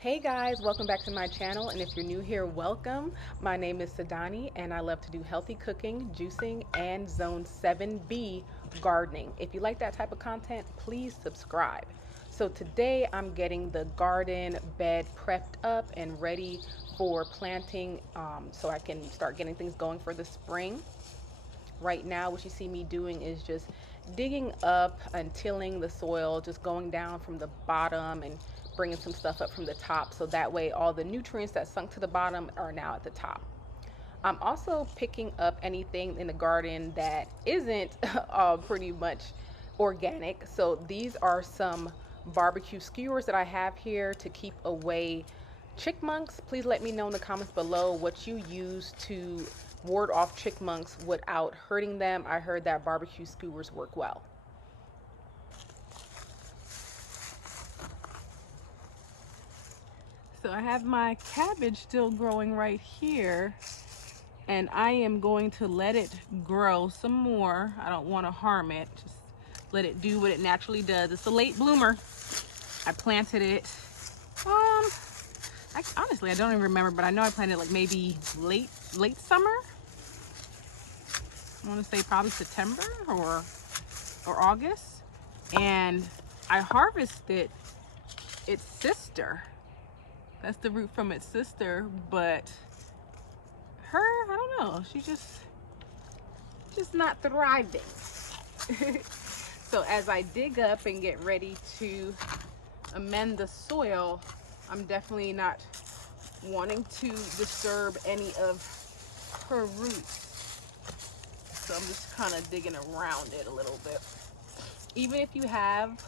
Hey guys, welcome back to my channel, and if you're new here, welcome. My name is Cydanni and I love to do healthy cooking, juicing, and zone 7B gardening. If you like that type of content, please subscribe. So today I'm getting the garden bed prepped up and ready for planting, so I can start getting things going for the spring. Right now, what you see me doing is just digging up and tilling the soil, just going down from the bottom and bringing some stuff up from the top, so that way all the nutrients that sunk to the bottom are now at the top. I'm also picking up anything in the garden that isn't pretty much organic. So these are some barbecue skewers that I have here to keep away chickmunks. Please let me know in the comments below what you use to ward off chickmunks without hurting them. I heard that barbecue skewers work well. So I have my cabbage still growing right here, and I am going to let it grow some more. I don't want to harm it, just let it do what it naturally does. It's a late bloomer. I planted it, honestly I don't even remember, but I know I planted like maybe late summer. I want to say probably September or August, and I harvested its sister. That's the root from its sister, but her, I don't know, she's just not thriving. So as I dig up and get ready to amend the soil, I'm definitely not wanting to disturb any of her roots. So I'm just kind of digging around it a little bit. Even if you have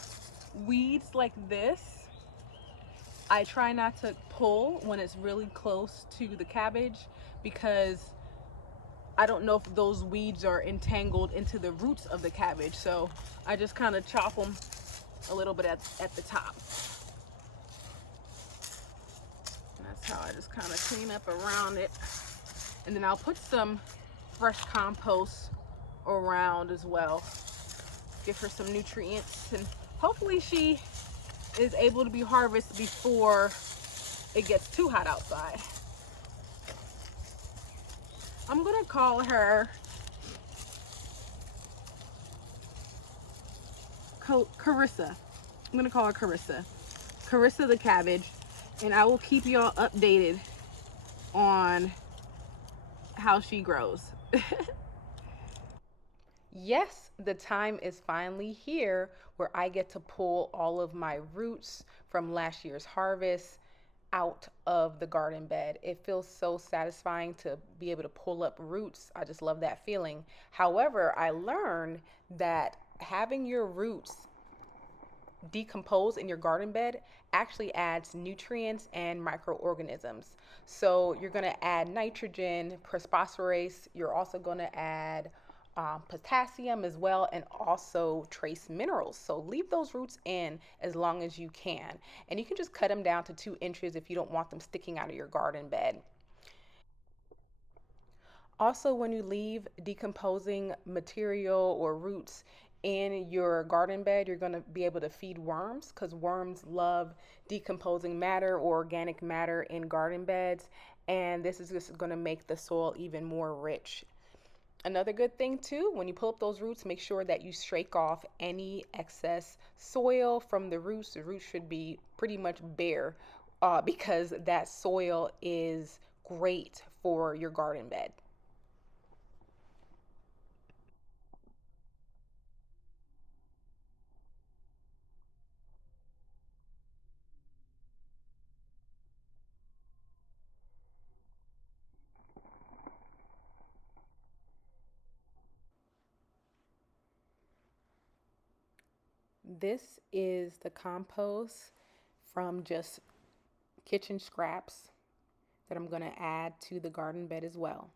weeds like this, I try not to pull when it's really close to the cabbage, because I don't know if those weeds are entangled into the roots of the cabbage. So I just kind of chop them a little bit at the top. And that's how I just kind of clean up around it. And then I'll put some fresh compost around as well. Give her some nutrients, and hopefully she is able to be harvested before it gets too hot outside. I'm gonna call her Carissa. I'm gonna call her Carissa. Carissa the cabbage, and I will keep y'all updated on how she grows. Yes, the time is finally here where I get to pull all of my roots from last year's harvest out of the garden bed. It feels so satisfying to be able to pull up roots. I just love that feeling. However, I learned that having your roots decompose in your garden bed actually adds nutrients and microorganisms. So you're going to add nitrogen, phosphorus. You're also going to add potassium as well, and also trace minerals. So leave those roots in as long as you can. And you can just cut them down to 2 inches if you don't want them sticking out of your garden bed. Also, when you leave decomposing material or roots in your garden bed, you're going to be able to feed worms, because worms love decomposing matter or organic matter in garden beds. And this is just going to make the soil even more rich. Another good thing too, when you pull up those roots, make sure that you shake off any excess soil from the roots. The roots should be pretty much bare, because that soil is great for your garden bed. This is the compost from just kitchen scraps that I'm going to add to the garden bed as well.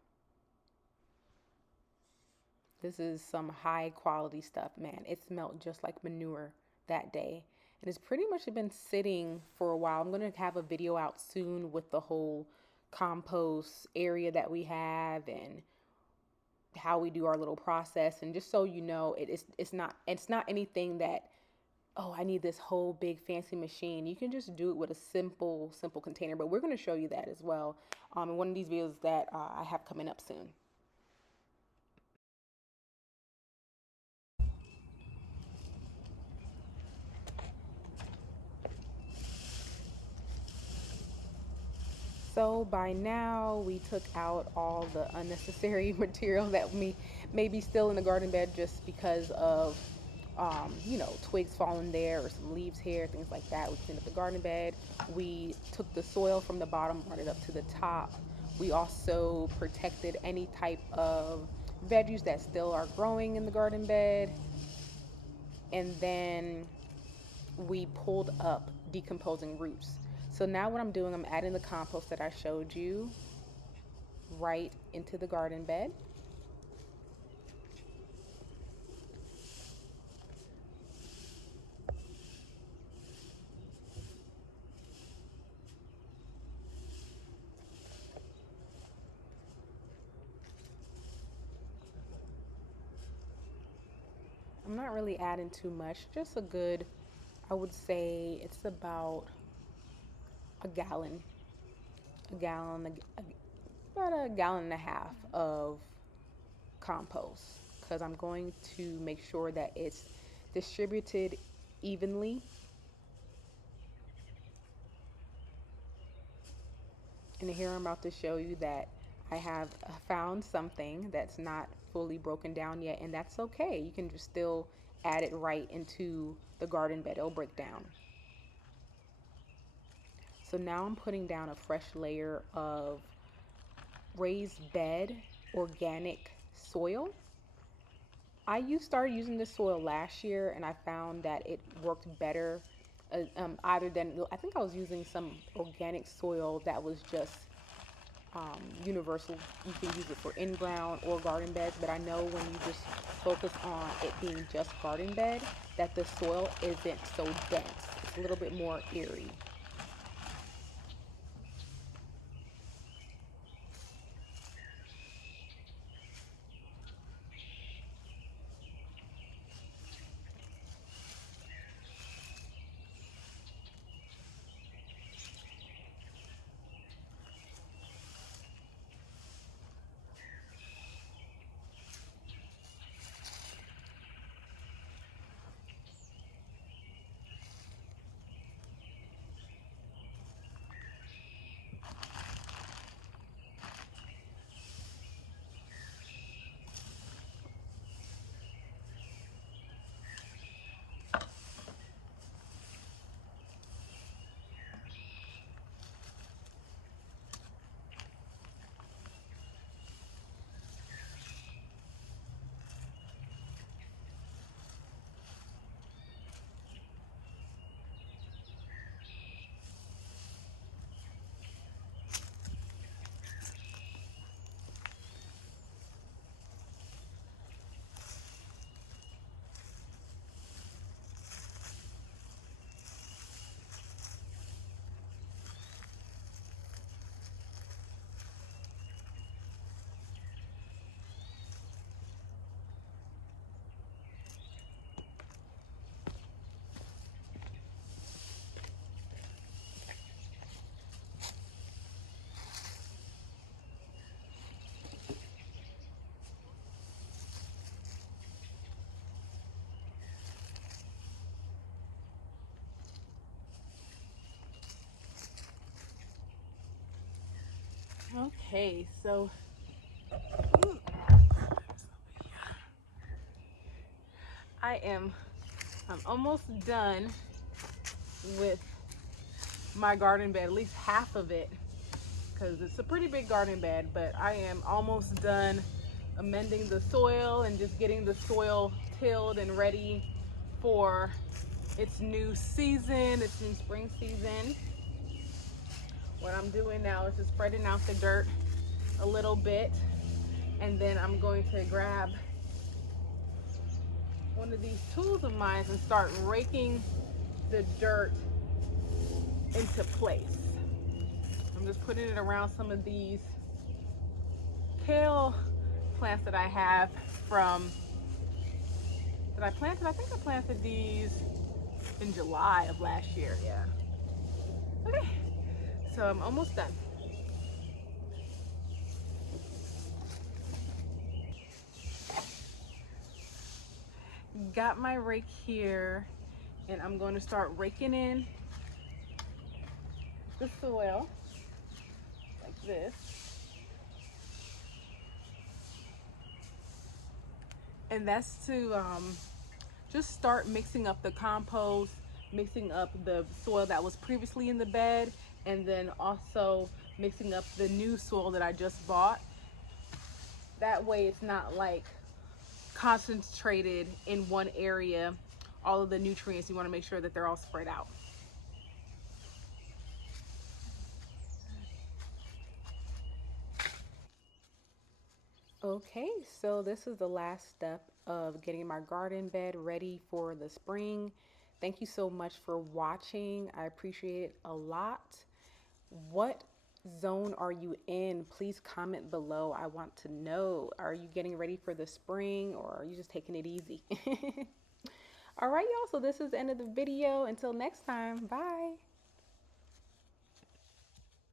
This is some high quality stuff, man. It smelled just like manure that day. And it's pretty much been sitting for a while. I'm going to have a video out soon with the whole compost area that we have and how we do our little process. And just so you know, it's not anything that oh, I need this whole big fancy machine. You can just do it with a simple container, but we're going to show you that as well in one of these videos that I have coming up soon. So by now we took out all the unnecessary material that may be still in the garden bed just because of twigs falling there or some leaves here, things like that. We cleaned up the garden bed. We took the soil from the bottom, brought it up to the top. We also protected any type of veggies that still are growing in the garden bed. And then we pulled up decomposing roots. So now what I'm doing, I'm adding the compost that I showed you right into the garden bed. I'm not really adding too much, just a good, I would say it's about a gallon, about a gallon and a half of compost, because I'm going to make sure that it's distributed evenly. And here I'm about to show you that I have found something that's not fully broken down yet, and that's okay. You can just still add it right into the garden bed. It'll break down. So now I'm putting down a fresh layer of raised bed organic soil. I started using this soil last year, and I found that it worked better either than, I think I was using some organic soil that was just universal. You can use it for in-ground or garden beds, but I know when you just focus on it being just garden bed, that the soil isn't so dense. It's a little bit more airy. Okay, so I'm almost done with my garden bed, at least half of it, because it's a pretty big garden bed, but I am almost done amending the soil and just getting the soil tilled and ready for its new season, its new spring season. What I'm doing now is just spreading out the dirt a little bit, and then I'm going to grab one of these tools of mine and start raking the dirt into place. I'm just putting it around some of these kale plants that I have that I planted. I think I planted these in July of last year. Yeah. Okay. So I'm almost done. Got my rake here, and I'm going to start raking in the soil like this. And that's to just start mixing up the compost, mixing up the soil that was previously in the bed, and then also mixing up the new soil that I just bought. That way it's not like concentrated in one area, all of the nutrients. You want to make sure that they're all spread out. Okay, so this is the last step of getting my garden bed ready for the spring. Thank you so much for watching. I appreciate it a lot. What zone are you in? Please comment below. I want to know. Are you getting ready for the spring or are you just taking it easy? All right, y'all. So this is the end of the video. Until next time, bye.